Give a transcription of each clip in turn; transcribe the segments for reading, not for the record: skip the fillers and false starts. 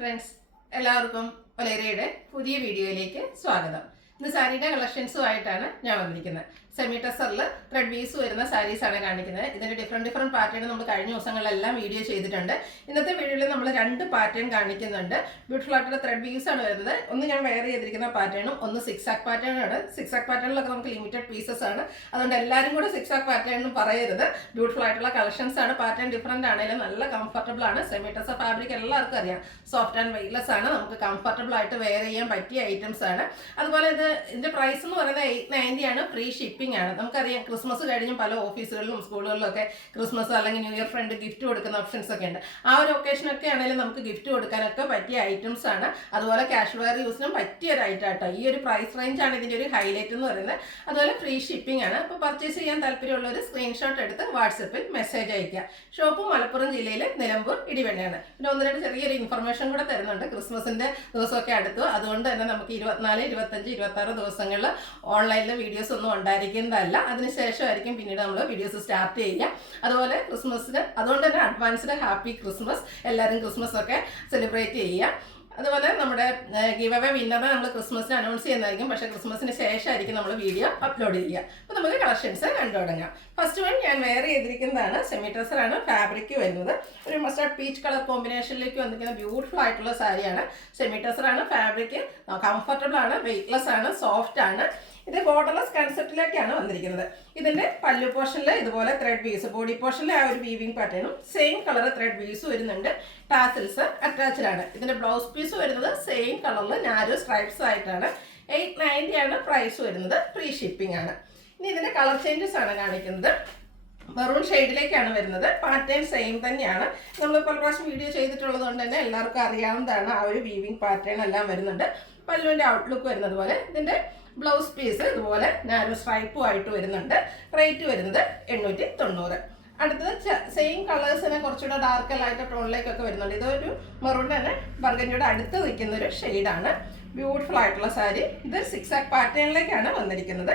Friends, എല്ലാവർക്കും ഒലേരയുടെ പുതിയ വീഡിയോയിലേക്ക് സ്വാഗതം. ഇന്ന് സാരിയുടെ കളക്ഷൻസുമായിട്ടാണ് ഞാൻ വന്നിരിക്കുന്നത്. സെമി ടെസറിൽ ത്രെഡ് വീസ് വരുന്ന സാരീസാണ് കാണിക്കുന്നത്. ഇതിൻ്റെ ഡിഫറെൻറ്റ് പാറ്റേൺ നമ്മൾ കഴിഞ്ഞ ദിവസങ്ങളിലെല്ലാം വീഡിയോ ചെയ്തിട്ടുണ്ട്. ഇന്നത്തെ വീഡിയോയിൽ നമ്മൾ രണ്ട് പാറ്റേൺ കാണിക്കുന്നുണ്ട്. ബ്യൂട്ടിഫുൾ ആയിട്ടുള്ള ത്രെഡ് വീസ് ആണ് വരുന്നത്. ഒന്ന് ഞാൻ വെയർ ചെയ്തിരിക്കുന്ന പാറ്റേണും ഒന്ന് സിക്സാക് പാറ്റേൺ ആണ്. സിക്സാക് പാറ്റേണിലൊക്കെ നമുക്ക് ലിമിറ്റഡ് പീസസ് ആണ്. അതുകൊണ്ട് എല്ലാവരും കൂടെ സിക്സാക് പാറ്റേൺ എന്ന് പറയരുത്. ബ്യൂട്ടിഫുൾ ആയിട്ടുള്ള കളക്ഷൻസ് ആണ്. പാറ്റേൺ ഡിഫറെൻ്റ് ആണെങ്കിലും നല്ല കംഫർട്ടബിൾ ആണ്. സെമി ടെസർ ഫാബ്രിക് എല്ലാവർക്കും അറിയാം, സോഫ്റ്റ് ആൻഡ് വെയ്റ്റ്ലെസ് ആണ്. നമുക്ക് കംഫർട്ടബിൾ ആയിട്ട് വെയർ ചെയ്യാൻ പറ്റിയ ഐറ്റംസ് ആണ്. അതുപോലെ ഇതിന്റെ പ്രൈസ് എന്ന് പറയുന്നത് 890 ആണ്. ഫ്രീ ഷിപ്പിംഗ് ആണ്. നമുക്കറിയാം ക്രിസ്മസ് കഴിഞ്ഞും പല ഓഫീസുകളിലും സ്കൂളുകളിലും ഒക്കെ ക്രിസ്മസ് അല്ലെങ്കിൽ ന്യൂ ഇയർ ഫ്രണ്ട് ഗിഫ്റ്റ് കൊടുക്കുന്ന ഓപ്ഷൻസ് ഒക്കെ ഉണ്ട്. ആ ഒരു ഒക്കേഷനൊക്കെ ആണെങ്കിലും നമുക്ക് ഗിഫ്റ്റ് കൊടുക്കാനൊക്കെ പറ്റിയ ഐറ്റംസ് ആണ്. അതുപോലെ ക്യാഷ് വെയർ യൂസിനും പറ്റിയ ഒരു ഐറ്റം ആട്ടോ. ഈ ഒരു പ്രൈസ് റേഞ്ച് ആണ് ഇതിന്റെ ഒരു ഹൈലൈറ്റ് എന്ന് പറയുന്നത്. അതുപോലെ ഫ്രീ ഷിപ്പിംഗ് ആണ്. അപ്പോൾ പർച്ചേസ് ചെയ്യാൻ താല്പര്യമുള്ള ഒരു സ്ക്രീൻഷോട്ട് എടുത്ത് വാട്സപ്പിൽ മെസ്സേജ് അയക്കുക. ഷോപ്പ് മലപ്പുറം ജില്ലയിലെ നിലമ്പൂർ ഇടിവണ്ണയാണ്. പിന്നെ ഒന്ന് രണ്ട് ചെറിയൊരു ഇൻഫർമേഷൻ കൂടെ തരുന്നുണ്ട്. ക്രിസ്മസിന്റെ ദിവസമൊക്കെ അടുത്തു. അതുകൊണ്ട് തന്നെ നമുക്ക് 24, 25, 26 ദിവസങ്ങളിൽ ഓൺലൈനിൽ വീഡിയോസ് ഒന്നും ഉണ്ടായിരിക്കുന്നതല്ല. അതിനുശേഷമായിരിക്കും പിന്നീട് നമ്മൾ വീഡിയോസ് സ്റ്റാർട്ട് ചെയ്യുക. അതുപോലെ ക്രിസ്മസിന് അതുകൊണ്ട് തന്നെ അഡ്വാൻസ്ഡ് ഹാപ്പി ക്രിസ്മസ്. എല്ലാവരും ക്രിസ്മസ് ഒക്കെ സെലിബ്രേറ്റ് ചെയ്യുക. അതുപോലെ നമ്മുടെ ഗിവ് അവേ വിന്നറെ നമ്മൾ ക്രിസ്മസിന് അനൗൺസ് ചെയ്യുന്നതായിരിക്കും. പക്ഷേ ക്രിസ്മസിന് ശേഷമായിരിക്കും നമ്മൾ വീഡിയോ അപ്ലോഡ് ചെയ്യുക. അപ്പോൾ നമുക്ക് കളക്ഷൻസ് കണ്ടു തുടങ്ങാം. ഫസ്റ്റ് വൺ ഞാൻ വെയർ ചെയ്തിരിക്കുന്നതാണ്. സെമി ടെസറാണ് ഫാബ്രിക് വരുന്നത്. ഒരു മസ്റ്റാർഡ് പീച്ച് കളർ കോമ്പിനേഷനിലേക്ക് വന്നിരിക്കുന്ന ബ്യൂട്ടിഫുൾ ആയിട്ടുള്ള സാരിയാണ്. സെമി ടെസറാണ് ഫാബ്രിക്. കംഫർട്ടബിൾ ആണ്, വെയ്റ്റ്ലെസ് ആണ്, സോഫ്റ്റ് ആണ്. ഇത് ബോർഡർലെസ് കൺസെപ്റ്റിലേക്കാണ് വന്നിരിക്കുന്നത്. ഇതിന്റെ പല്ലു പോർഷനിൽ ഇതുപോലെ ത്രെഡ് വീസ്, ബോഡി പോർഷനിൽ ആ ഒരു വീവിംഗ് പാറ്റേണും സെയിം കളർ ത്രെഡ് വീസ് വരുന്നുണ്ട്. ടാസിൽസ് അറ്റാച്ച്ഡ് ആണ്. ഇതിന്റെ ബ്ലൗസ് പീസ് വരുന്നത് സെയിം കളറിൽ നാരോ സ്ട്രൈപ്സ് ആയിട്ടാണ്. 890 ആണ് പ്രൈസ് വരുന്നത്. ഫ്രീ ഷിപ്പിംഗ് ആണ്. ഇനി ഇതിന്റെ കളർ ചേഞ്ചസ് ആണ് കാണിക്കുന്നത്. മെറൂൺ ഷെയ്ഡിലേക്കാണ് വരുന്നത്. പാറ്റേൺ സെയിം തന്നെയാണ്. നമ്മൾ പല പ്രാവശ്യം വീഡിയോ ചെയ്തിട്ടുള്ളത് കൊണ്ട് തന്നെ എല്ലാവർക്കും അറിയാവുന്നതാണ്. ആ ഒരു വീവിംഗ് പാറ്റേൺ എല്ലാം വരുന്നുണ്ട്. പല്ലുവിന്റെ ഔട്ട്ലുക്ക് വരുന്നത് പോലെ ഇതിന്റെ ബ്ലൗസ് പീസ് ഇതുപോലെ നാരോ സ്ട്രൈപ്പും ആയിട്ട് വരുന്നുണ്ട്. റേറ്റ് വരുന്നത് 890. അടുത്തത് സെയിം കളേഴ്സിനെ കുറച്ചുകൂടെ ഡാർക്ക് ലൈറ്റ് ടോണിലേക്കൊക്കെ വരുന്നുണ്ട്. ഇതൊരു മെറൂൺ തന്നെ ബർഗൻഡിയുടെ അടുത്ത് നിൽക്കുന്ന ഒരു ഷെയ്ഡാണ്. ബ്യൂട്ടിഫുൾ ആയിട്ടുള്ള സാരി. ഇത് സിക്സാക് പാറ്റേണിലേക്കാണ് വന്നിരിക്കുന്നത്.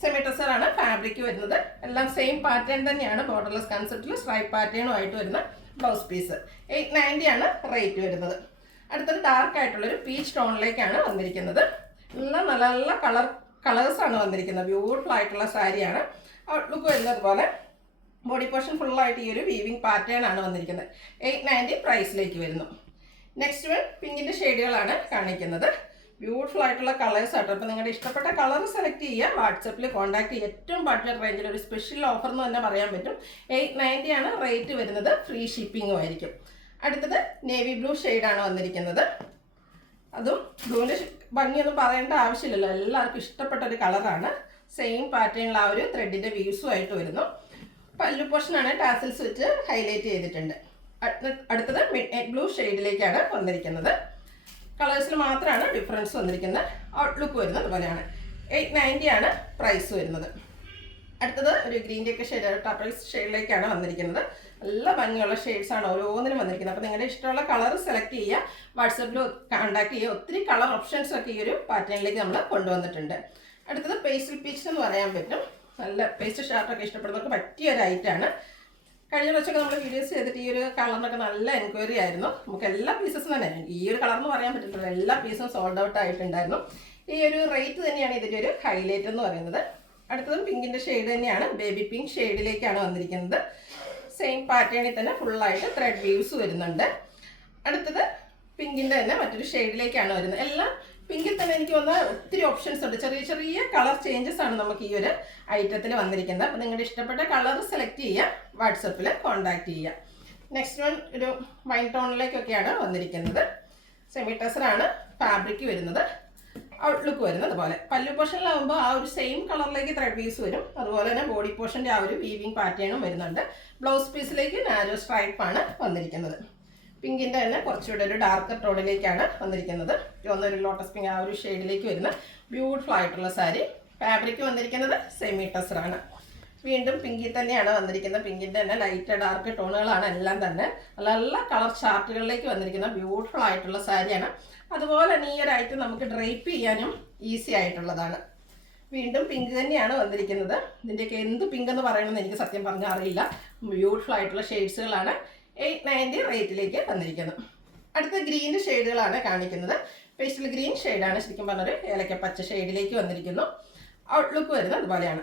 സെമി ടെസറാണ് ഫാബ്രിക് വരുന്നത്. എല്ലാം സെയിം പാറ്റേൺ തന്നെയാണ്. ബോർഡർലെസ് കൺസെപ്റ്റിൽ സ്ട്രൈപ്പ് പാറ്റേണും ആയിട്ട് വരുന്ന ബ്ലൗസ് പീസ്. 890 ആണ് റേറ്റ് വരുന്നത്. അടുത്തത് ഡാർക്ക് ആയിട്ടുള്ളൊരു പീച്ച് ടോണിലേക്കാണ് വന്നിരിക്കുന്നത്. എല്ലാം നല്ല നല്ല കളേഴ്സാണ് വന്നിരിക്കുന്നത്. ബ്യൂട്ടിഫുൾ ആയിട്ടുള്ള സാരിയാണ്. ഔട്ട്ലുക്ക് വരുന്നത് പോലെ ബോഡി പോർഷൻ ഫുള്ളായിട്ട് ഈ ഒരു വീവിംഗ് പാറ്റേൺ ആണ് വന്നിരിക്കുന്നത്. 890 പ്രൈസിലേക്ക് വരുന്നു. നെക്സ്റ്റ് വൺ പിങ്കിൻ്റെ ഷെയ്ഡുകളാണ് കാണിക്കുന്നത്. ബ്യൂട്ടിഫുൾ ആയിട്ടുള്ള കളേഴ്സ് ആട്ടോ. അപ്പോൾ നിങ്ങളുടെ ഇഷ്ടപ്പെട്ട കളർ സെലക്ട് ചെയ്യുക. വാട്സപ്പിൽ കോൺടാക്ട് ചെയ്യുക. ഏറ്റവും ബഡ്ജറ്റ് റേഞ്ചിൽ ഒരു സ്പെഷ്യൽ ഓഫർ എന്ന് തന്നെ പറയാൻ പറ്റും. 890 ആണ് റേറ്റ് വരുന്നത്. ഫ്രീ ഷിപ്പിങ്ങും ആയിരിക്കും. അടുത്തത് നേവി ബ്ലൂ ഷെയ്ഡാണ് വന്നിരിക്കുന്നത്. അതും ബ്ലൂവിൻ്റെ ഭംഗിയൊന്നും പറയേണ്ട ആവശ്യമില്ലല്ലോ, എല്ലാവർക്കും ഇഷ്ടപ്പെട്ട ഒരു കളറാണ്. സെയിം പാറ്റേണിൽ ആ ഒരു ത്രെഡിൻ്റെ വ്യൂസും ആയിട്ട് വരുന്നു. പല്ലു പോർഷനാണ് ടാസിൽസ് വെച്ച് ഹൈലൈറ്റ് ചെയ്തിട്ടുണ്ട്. അടുത്തത് മിഡ് നൈറ്റ് ബ്ലൂ ഷെയ്ഡിലേക്കാണ് വന്നിരിക്കുന്നത്. കളേഴ്സിൽ മാത്രമാണ് ഡിഫറൻസ് വന്നിരിക്കുന്നത്. ഔട്ട്ലുക്ക് വരുന്നത് അതുപോലെയാണ്. 890 ആണ് പ്രൈസ് വരുന്നത്. അടുത്തത് ഒരു ഗ്രീൻ്റെ ഒക്കെ ഷെയ്ഡ്, ടർട്ടൽസ് ഷെയ്ഡിലേക്കാണ് വന്നിരിക്കുന്നത്. നല്ല ഭംഗിയുള്ള ഷെയ്ഡ്സാണ് ഓരോന്നിനും വന്നിരിക്കുന്നത്. അപ്പോൾ നിങ്ങളുടെ ഇഷ്ടമുള്ള കളർ സെലക്ട് ചെയ്യുക. വാട്സപ്പിൽ കോൺടാക്ട് ചെയ്യുക. ഒത്തിരി കളർ ഓപ്ഷൻസ് ഒക്കെ ഈ ഒരു പാറ്റേണിലേക്ക് നമ്മൾ കൊണ്ടുവന്നിട്ടുണ്ട്. അടുത്തത് പേസ്റ്റൽ പീച്ച് എന്ന് പറയാൻ പറ്റും. നല്ല പേസ്റ്റ് ഷർട്ടൊക്കെ ഇഷ്ടപ്പെടുന്നവർക്ക് പറ്റിയ ഒരു ഐറ്റമാണ്. കഴിഞ്ഞ പ്രാവശ്യമൊക്കെ നമ്മൾ വീഡിയോസ് ചെയ്തിട്ട് ഈ ഒരു കളറിനൊക്കെ നല്ല എൻക്വയറി ആയിരുന്നു. നമുക്ക് എല്ലാ പീസസും തന്നെ, ഈ ഒരു കളർ എന്ന് പറയാൻ പറ്റില്ല, എല്ലാ പീസും സോൾഡ് ഔട്ട് ആയിട്ടുണ്ടായിരുന്നു. ഈ ഒരു റേറ്റ് തന്നെയാണ് ഇതിൻ്റെ ഒരു ഹൈലൈറ്റ് എന്ന് പറയുന്നത്. അടുത്തതും പിങ്കിൻ്റെ ഷെയ്ഡ് തന്നെയാണ്. ബേബി പിങ്ക് ഷെയ്ഡിലേക്കാണ് വന്നിരിക്കുന്നത്. സെയിം പാറ്റേണിൽ തന്നെ ഫുള്ളായിട്ട് ത്രെഡ് വീവ്സ് വരുന്നുണ്ട്. അടുത്തത് പിങ്കിൻ്റെ തന്നെ മറ്റൊരു ഷെയ്ഡിലേക്കാണ് വരുന്നത്. എല്ലാം പിങ്കിൽ തന്നെ എനിക്ക് വന്നാൽ ഒത്തിരി ഓപ്ഷൻസ് ഉണ്ട്. ചെറിയ ചെറിയ കളർ ചേഞ്ചസ് ആണ് നമുക്ക് ഈ ഒരു ഐറ്റത്തിൽ വന്നിരിക്കുന്നത്. അപ്പോൾ നിങ്ങളുടെ ഇഷ്ടപ്പെട്ട കളർ സെലക്ട് ചെയ്യുക. വാട്സപ്പിൽ കോൺടാക്ട് ചെയ്യുക. നെക്സ്റ്റ് വൺ ഒരു വൈൻ ടോണിലേക്കൊക്കെയാണ് വന്നിരിക്കുന്നത്. സെമി ടെസറാണ് ഫാബ്രിക് വരുന്നത്. ഔട്ട്ലുക്ക് വരുന്നത് പോലെ പല്ലു പോർഷനിലാകുമ്പോൾ ആ ഒരു സെയിം കളറിലേക്ക് ത്രെഡ് പീസ് വരും. അതുപോലെ തന്നെ ബോഡി പോർഷൻ്റെ ആ ഒരു വീവിംഗ് പാറ്റേണും വരുന്നുണ്ട്. ബ്ലൗസ് പീസിലേക്ക് നാരോ സ്ട്രൈപ്പാണ് വന്നിരിക്കുന്നത്. പിങ്കിൻ്റെ തന്നെ കുറച്ചുകൂടെ ഒരു ഡാർക്കർ ടോണിലേക്കാണ് വന്നിരിക്കുന്നത്. ഒരു ലോട്ടസ് പിങ്ക് ആ ഒരു ഷെയ്ഡിലേക്ക് വരുന്ന ബ്യൂട്ടിഫുൾ ആയിട്ടുള്ള സാരി. ഫാബ്രിക് വന്നിരിക്കുന്നത് സെമി ടെസറാണ്. വീണ്ടും പിങ്കിൽ തന്നെയാണ് വന്നിരിക്കുന്നത്. പിങ്കിൻ്റെ തന്നെ ലൈറ്റ് ഡാർക്ക് ടോണുകളാണ് എല്ലാം തന്നെ. നല്ല നല്ല കളർ ചാർട്ടുകളിലേക്ക് വന്നിരിക്കുന്ന ബ്യൂട്ടിഫുൾ ആയിട്ടുള്ള സാരിയാണ്. അതുപോലെ തന്നെ ഈ ഒരു ഐറ്റം നമുക്ക് ഡ്രൈപ്പ് ചെയ്യാനും ഈസി ആയിട്ടുള്ളതാണ്. വീണ്ടും പിങ്ക് തന്നെയാണ് വന്നിരിക്കുന്നത്. ഇതിൻ്റെയൊക്കെ എന്ത് പിങ്ക് എന്ന് പറയണമെന്ന് എനിക്ക് സത്യം പറഞ്ഞാൽ അറിയില്ല. ബ്യൂട്ടിഫുൾ ആയിട്ടുള്ള ഷെയ്ഡ്സുകളാണ്. 890 റേറ്റിലേക്ക് വന്നിരിക്കുന്നത്. അടുത്ത ഗ്രീൻ്റെ ഷെയ്ഡുകളാണ് കാണിക്കുന്നത്. പേസ്റ്റൽ ഗ്രീൻ ഷെയ്ഡാണ്, ശരിക്കും പറഞ്ഞൊരു ഏലക്ക പച്ച ഷെയ്ഡിലേക്ക് വന്നിരിക്കുന്നു. ഔട്ട്ലുക്ക് വരുന്നത് അതുപോലെയാണ്.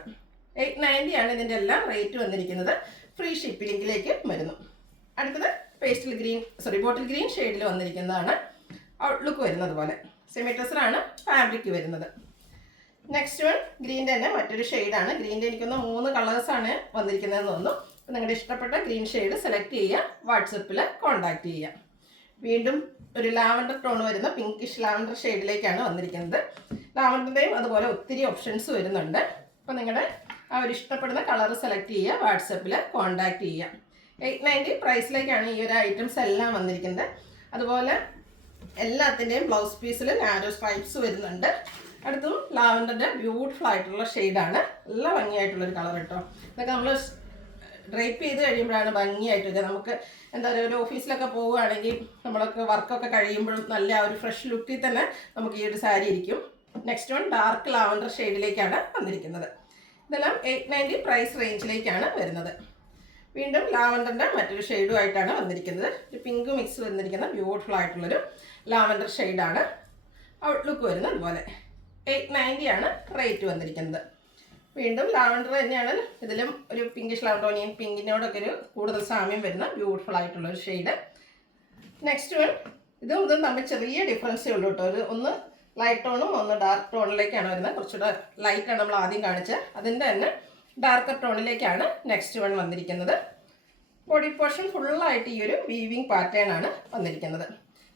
890 ആണ് ഇതിൻ്റെ എല്ലാം റേറ്റ് വന്നിരിക്കുന്നത്. ഫ്രീ ഷിപ്പിംഗിലേക്ക് വരുന്നു. അടുത്തത് പേസ്റ്റൽ ഗ്രീൻ ബോട്ടിൽ ഗ്രീൻ ഷെയ്ഡിൽ വന്നിരിക്കുന്നതാണ്. ഔട്ട്ലുക്ക് വരുന്നത് പോലെ. സെമി ടെസറാണ് ഫാബ്രിക് വരുന്നത്. നെക്സ്റ്റ് വൺ ഗ്രീൻ്റെ തന്നെ മറ്റൊരു ഷെയ്ഡാണ്. ഗ്രീൻ്റെ എനിക്കൊന്ന് 3 കളേഴ്സാണ് വന്നിരിക്കുന്നതെന്ന് തോന്നുന്നു. അപ്പോൾ നിങ്ങളുടെ ഇഷ്ടപ്പെട്ട ഗ്രീൻ ഷെയ്ഡ് സെലക്ട് ചെയ്യുക, വാട്സപ്പിൽ കോൺടാക്റ്റ് ചെയ്യുക. വീണ്ടും ഒരു ലാവൻഡർ ടോൺ വരുന്ന പിങ്കിഷ് ലാവൻഡർ ഷെയ്ഡിലേക്കാണ് വന്നിരിക്കുന്നത്. ലാവൻഡറിൻ്റെയും അതുപോലെ ഒത്തിരി ഓപ്ഷൻസ് വരുന്നുണ്ട്. അപ്പോൾ നിങ്ങളുടെ ആ ഒരു ഇഷ്ടപ്പെടുന്ന കളർ സെലക്ട് ചെയ്യുക, വാട്സപ്പിൽ കോൺടാക്റ്റ് ചെയ്യുക. 890 പ്രൈസിലേക്കാണ് ഈ ഒരു ഐറ്റംസ് എല്ലാം വന്നിരിക്കുന്നത്. അതുപോലെ എല്ലാത്തിൻ്റെയും ബ്ലൗസ് പീസിൽ നാരോ സ്ട്രൈപ്സ് വരുന്നുണ്ട്. അടുത്തും ലാവൻഡറിൻ്റെ ബ്യൂട്ടിഫുൾ ആയിട്ടുള്ള ഷെയ്ഡാണ്. നല്ല ഭംഗിയായിട്ടുള്ളൊരു കളർ കേട്ടോ. ഇതൊക്കെ നമ്മൾ ഡ്രൈപ്പ് ചെയ്ത് കഴിയുമ്പോഴാണ് ഭംഗിയായിട്ട് നമുക്ക് എന്താ പറയുക, ഒരു ഓഫീസിലൊക്കെ പോവുകയാണെങ്കിൽ നമ്മളൊക്കെ വർക്കൊക്കെ കഴിയുമ്പോഴും നല്ല ഒരു ഫ്രഷ് ലുക്കിൽ തന്നെ നമുക്ക് ഈ ഒരു സാരി ഇരിക്കും. നെക്സ്റ്റ് വൺ ഡാർക്ക് ലാവൻഡർ ഷെയ്ഡിലേക്കാണ് വന്നിരിക്കുന്നത്. ഇതെല്ലാം 890 പ്രൈസ് റേഞ്ചിലേക്കാണ് വരുന്നത്. വീണ്ടും ലാവൻഡറിൻ്റെ മറ്റൊരു ഷെയ്ഡുമായിട്ടാണ് വന്നിരിക്കുന്നത്. ഒരു പിങ്ക് മിക്സ് വന്നിരിക്കുന്ന ബ്യൂട്ടിഫുൾ ആയിട്ടുള്ളൊരു ലാവൻഡർ ഷെയ്ഡാണ്. ഔട്ട്ലുക്ക് വരുന്നത് അതുപോലെ. 890 ആണ് റേറ്റ് വന്നിരിക്കുന്നത്. വീണ്ടും ലാവൻഡർ തന്നെയാണ്. ഇതിലും ഒരു പിങ്കിഷ് ലാവൻഡോണിയൻ പിങ്കിനോടൊക്കെ ഒരു കൂടുതൽ സാമ്യം വരുന്ന ബ്യൂട്ടിഫുൾ ആയിട്ടുള്ളൊരു ഷെയ്ഡ്. നെക്സ്റ്റ് വൺ ഇതും തമ്മിൽ ചെറിയ ഡിഫറൻസേ ഉള്ളൂ കേട്ടോ. ഒന്ന് ലൈറ്റ് ടോണും ഒന്ന് ഡാർക്ക് ടോണിലേക്കാണ് വരുന്നത്. കുറച്ചുകൂടെ ലൈറ്റാണ് നമ്മൾ ആദ്യം കാണിച്ചത്. അതിൻ്റെ തന്നെ ഡാർക്കർ ടോണിലേക്കാണ് നെക്സ്റ്റ് വൺ വന്നിരിക്കുന്നത്. ബോഡി പോർഷൻ ഫുള്ളായിട്ട് ഈ ഒരു വീവിങ് പാറ്റേൺ ആണ് വന്നിരിക്കുന്നത്.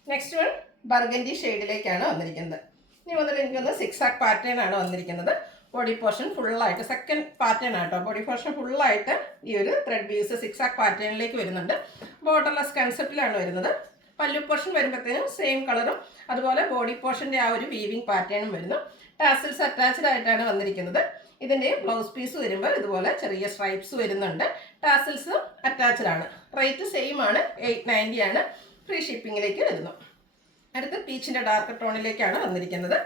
നെക്സ്റ്റ് വൺ ബർഗൻഡി ഷെയ്ഡിലേക്കാണ് വന്നിരിക്കുന്നത്. ഇനി വന്നിട്ട് എനിക്കൊന്ന് 6 ആക്ക് പാറ്റേൺ ആണ് വന്നിരിക്കുന്നത്. ബോഡി പോർഷൻ ഫുള്ളായിട്ട് സെക്കൻഡ് പാറ്റേൺ ആട്ടോ. ബോഡി പോർഷൻ ഫുള്ളായിട്ട് ഈ ഒരു ത്രെഡ് വീവ്സ് 6 ആക്ക് പാറ്റേണിലേക്ക് വരുന്നുണ്ട്. ബോർഡർലെസ് കൺസെപ്റ്റിലാണ് വരുന്നത്. പല്ലു പോർഷൻ വരുമ്പോഴത്തേനും സെയിം കളറും അതുപോലെ ബോഡി പോർഷൻ്റെ ആ ഒരു വീവിങ് പാറ്റേണും വരുന്നു. ടാസിൽസ് അറ്റാച്ച്ഡ് ആയിട്ടാണ് വന്നിരിക്കുന്നത്. ഇതിൻ്റെ ബ്ലൗസ് പീസ് വരുമ്പോൾ ഇതുപോലെ ചെറിയ സ്ട്രൈപ്സ് വരുന്നുണ്ട്. ടാസിൽസ് അറ്റാച്ച്ഡ് ആണ്. റേറ്റ് സെയിം ആണ്, 890 ആണ്. ഫ്രീ ഷിപ്പിങ്ങിലേക്ക് വരുന്നു. അടുത്ത പീച്ചിൻ്റെ ഡാർക്ക് ടോണിലേക്കാണ് വന്നിരിക്കുന്നത്.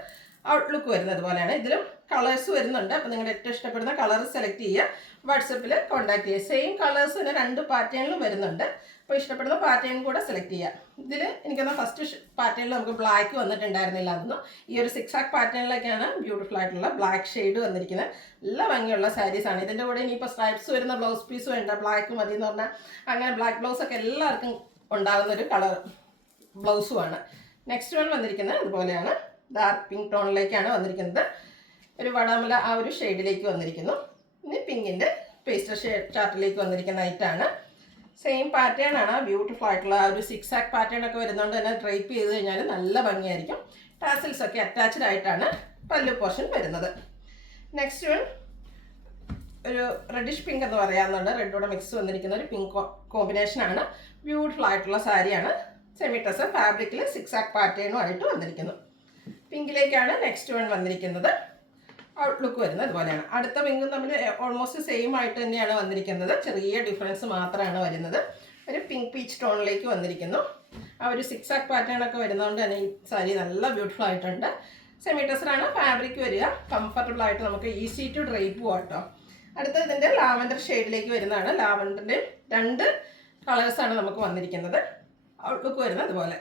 ഔട്ട്ലുക്ക് വരുന്നത് പോലെയാണ്. ഇതിലും കളേഴ്സ് വരുന്നുണ്ട്. അപ്പോൾ നിങ്ങളുടെ ഏറ്റവും ഇഷ്ടപ്പെടുന്ന കളർ സെലക്ട് ചെയ്യുക, വാട്സപ്പിൽ കോൺടാക്ട് ചെയ്യുക. സെയിം കളേഴ്സ് തന്നെ 2 പാറ്റേണിലും വരുന്നുണ്ട്. അപ്പോൾ ഇഷ്ടപ്പെടുന്ന പാറ്റേൺ കൂടെ സെലക്ട് ചെയ്യുക. ഇതിൽ എനിക്കൊന്ന് ഫസ്റ്റ് പാറ്റേണിൽ നമുക്ക് ബ്ലാക്ക് വന്നിട്ടുണ്ടായിരുന്നില്ല. അതൊന്നും ഈ ഒരു 6 ആക്ക് പാറ്റേണിലേക്കാണ് ബ്യൂട്ടിഫുൾ ആയിട്ടുള്ള ബ്ലാക്ക് ഷെയ്ഡ് വന്നിരിക്കുന്നത്. നല്ല ഭംഗിയുള്ള സാരീസാണ്. ഇതിൻ്റെ കൂടെ ഇനിയിപ്പോൾ സ്ട്രൈപ്സ് വരുന്ന ബ്ലൗസ് പീസ് വേണ്ട, ബ്ലാക്ക് മതി എന്ന് പറഞ്ഞാൽ അങ്ങനെ ബ്ലാക്ക് ബ്ലൗസൊക്കെ എല്ലാവർക്കും ഉണ്ടാകുന്നൊരു കളർ ബ്ലൗസുമാണ്. നെക്സ്റ്റ് വൺ വന്നിരിക്കുന്നത് അതുപോലെയാണ്. ഡാർക്ക് പിങ്ക് ടോണിലേക്കാണ് വന്നിരിക്കുന്നത്. ഒരു വടാമല ആ ഒരു ഷെയ്ഡിലേക്ക് വന്നിരിക്കുന്നു. ഇനി പിങ്കിൻ്റെ പേസ്റ്റൽ ചാർട്ടിലേക്ക് വന്നിരിക്കുന്ന ഐറ്റാണ്. സെയിം പാറ്റേൺ ആണ്. ബ്യൂട്ടിഫുൾ ആയിട്ടുള്ള ആ ഒരു 6 ആക്ക് പാറ്റേൺ ഒക്കെ വരുന്നതുകൊണ്ട് തന്നെ ഡ്രൈപ്പ് ചെയ്ത് കഴിഞ്ഞാൽ നല്ല ഭംഗിയായിരിക്കും. ടാസിൽസ് ഒക്കെ അറ്റാച്ച്ഡ് ആയിട്ടാണ് പല്ലു പോർഷൻ വരുന്നത്. നെക്സ്റ്റ് വൺ ഒരു റെഡിഷ് പിങ്ക് എന്ന് പറയാവുന്നുണ്ട്. റെഡോടെ മിക്സ് വന്നിരിക്കുന്ന ഒരു പിങ്ക് കോമ്പിനേഷനാണ്. ബ്യൂട്ടിഫുൾ ആയിട്ടുള്ള സാരിയാണ്. സെമി ടെസർ ഫാബ്രിക്കിൽ 6 ആക്ക് പാറ്റേണും ആയിട്ട് വന്നിരിക്കുന്നു. പിങ്കിലേക്കാണ് നെക്സ്റ്റ് വൺ വന്നിരിക്കുന്നത്. ഔട്ട്ലുക്ക് വരുന്നത് അതുപോലെയാണ്. അടുത്ത പിങ്കും തമ്മിൽ ഓൾമോസ്റ്റ് സെയിം ആയിട്ട് തന്നെയാണ് വന്നിരിക്കുന്നത്. ചെറിയ ഡിഫറൻസ് മാത്രമാണ് വരുന്നത്. ഒരു പിങ്ക് പീച്ച് ടോണിലേക്ക് വന്നിരിക്കുന്നു. ആ ഒരു 6 ആക്ക് പാറ്റേൺ ഒക്കെ വരുന്നതുകൊണ്ട് തന്നെ ഈ സാരി നല്ല ബ്യൂട്ടിഫുൾ ആയിട്ടുണ്ട്. സെമി ടെസറാണ് ഫാബ്രിക് വരിക. കംഫർട്ടബിൾ ആയിട്ട് നമുക്ക് ഈസി ടു ഡ്രൈപ്പ് പോകാം കേട്ടോ. അടുത്ത ഇതിൻ്റെ ലാവൻഡർ ഷെയ്ഡിലേക്ക് വരുന്നതാണ്. ലാവൻഡറിൻ്റെ 2 കളേഴ്സാണ് നമുക്ക് വന്നിരിക്കുന്നത്. ഔട്ട്ലുക്ക് വരുന്നത് അതുപോലെ.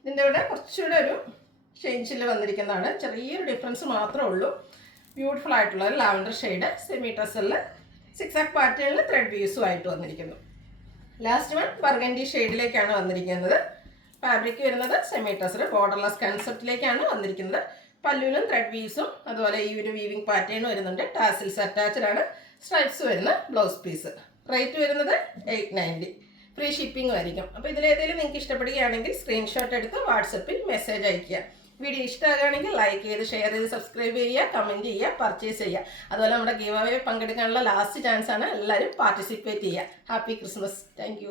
ഇതിൻ്റെ ഇവിടെ കുറച്ചുകൂടെ ഒരു ഷെയ്ഡ്സിൽ വന്നിരിക്കുന്നതാണ്. ചെറിയൊരു ഡിഫറൻസ് മാത്രമേ ഉള്ളൂ. ബ്യൂട്ടിഫുൾ ആയിട്ടുള്ള ഒരു ലാവൻഡർ ഷെയ്ഡ് സെമി ടെസറിൽ 6 ആക്ക് പാറ്റേണിൽ ത്രെഡ് വീവ്സും ആയിട്ട് വന്നിരിക്കുന്നു. ലാസ്റ്റ് വൺ ബർഗൻഡി ഷെയ്ഡിലേക്കാണ് വന്നിരിക്കുന്നത്. ഫാബ്രിക് വരുന്നത് സെമി ടെസർ ബോർഡർലെസ് കൺസെപ്റ്റിലേക്കാണ് വന്നിരിക്കുന്നത്. പല്ലുവിലും ത്രെഡ് വീവ്സും അതുപോലെ ഈ ഒരു വീവിങ് പാറ്റേൺ വരുന്നുണ്ട്. ടാസിൽസ് അറ്റാച്ച്ഡ് ആണ്. സ്ട്രൈപ്സ് വരുന്ന ബ്ലൗസ് പീസ്. റേറ്റ് വരുന്നത് 890. ഫ്രീ ഷിപ്പിംഗും ആയിരിക്കും. അപ്പോൾ ഇതിലേതെങ്കിലും നിങ്ങൾക്ക് ഇഷ്ടപ്പെടുകയാണെങ്കിൽ സ്ക്രീൻഷോട്ട് എടുത്ത് വാട്സപ്പിൽ മെസ്സേജ് അയയ്ക്കുക. വീഡിയോ ഇഷ്ടമാകുകയാണെങ്കിൽ ലൈക്ക് ചെയ്ത് ഷെയർ ചെയ്ത് സബ്സ്ക്രൈബ് ചെയ്യുക, കമൻറ്റ് ചെയ്യുക, പർച്ചേസ് ചെയ്യുക. അതുപോലെ നമ്മുടെ ഗീവ് അവേ പങ്കെടുക്കാനുള്ള ലാസ്റ്റ് ചാൻസ് ആണ്. എല്ലാവരും പാർട്ടിസിപ്പേറ്റ് ചെയ്യുക. Happy Christmas. താങ്ക്